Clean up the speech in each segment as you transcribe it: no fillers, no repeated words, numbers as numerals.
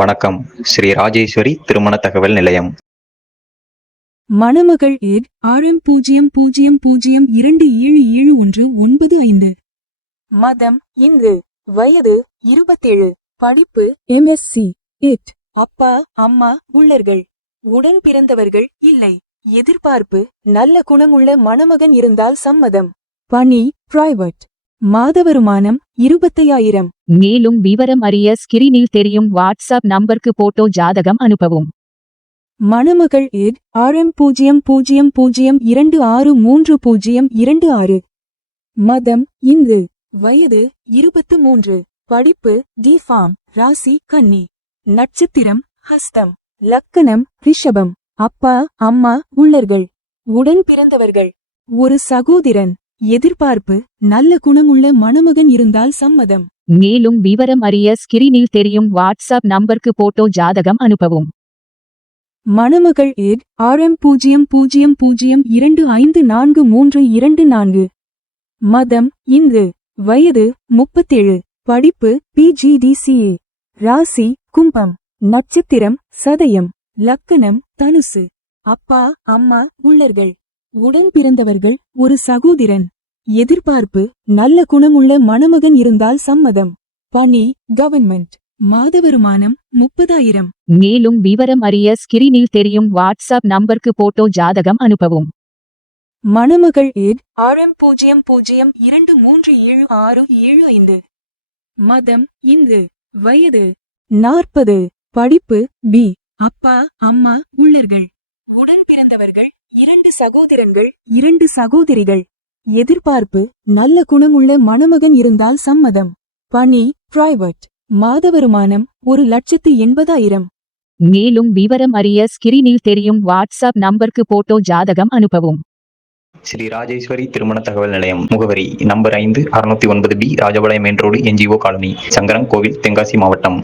வணக்கம். ஸ்ரீ ராஜேஸ்வரி திருமண தகவல் நிலையம். மணமகள் எட் RM0002771995. மதம் இந்து. வயது 27. படிப்பு MSc. இட். அப்பா அம்மா உள்ளர்கள். உடன் பிறந்தவர்கள் இல்லை. எதிர்பார்ப்பு நல்ல குணமுள்ள மணமகன் இருந்தால் சம்மதம். பணி பிரைவேட். மாத வருமானம் 25,000. மேலும் விவரம் அறிய ஸ்கிரீனில் தெரியும் வாட்ஸ்அப் நம்பருக்கு போட்டோ ஜாதகம் அனுப்பவும். மணமகள் எட் RM0002633026. மதம் இந்து. வயது 23. படிப்பு D.Pharm. ராசி கன்னி. நட்சத்திரம் ஹஸ்தம். லக்கணம் ரிஷபம். அப்பா அம்மா உள்ளர்கள். உடன் பிறந்தவர்கள் ஒரு சகோதரன். எதிர்பார்ப்பு நல்ல குணமுள்ள மணமகன் இருந்தால் சம்மதம். மேலும் விவரம் அறிய ஸ்கிரீனில் தெரியும் வாட்ஸ்அப் நம்பருக்கு போட்டோ ஜாதகம் அனுப்பவும். மணமகள் எட் RM0002543224. மதம் இந்து. வயது 37. படிப்பு PGDCA. ராசி கும்பம். நட்சத்திரம் சதயம். லக்கணம் தனுசு. அப்பா அம்மா உள்ளர்கள். உடன் பிறந்தவர்கள் ஒரு சகோதரன். எதிர்பார்ப்பு நல்ல குணமுள்ள மணமகன் இருந்தால் சம்மதம். பணி கவர்மெண்ட். மாத வருமானம் 30,000. மேலும் விவரம் அறிய ஸ்கிரீனில் தெரியும் வாட்ஸ்அப் நம்பருக்கு போட்டோ ஜாதகம் அனுப்பவும். மணமகள் எட் RM00237675. மதம் இந்து. வயது 40. படிப்பு B. அப்பா அம்மா உள்ளர்கள். உடன் பிறந்தவர்கள் 2 சகோதரன்கள் 2 சகோதரிகள். எதிர்பார்ப்பு நல்ல குணமுள்ள மணமகன் இருந்தால் சம்மதம். பணி பிரைவேட். மாத வருமானம் 1,80,000. மேலும் விவரம் அறிய ஸ்கிரீனில் தெரியும் வாட்ஸ்அப் நம்பருக்கு போட்டோ ஜாதகம் அனுப்பவும். ஸ்ரீ ராஜேஸ்வரி திருமண தகவல் நிலையம். முகவரி number 5 609B Rajapalayam main road NGO colony Sankaran கோவில் தென்காசி மாவட்டம்.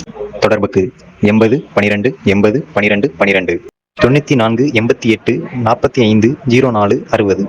தொடர்புக்கு 80 12 80 12 12 94 88 45 04 60.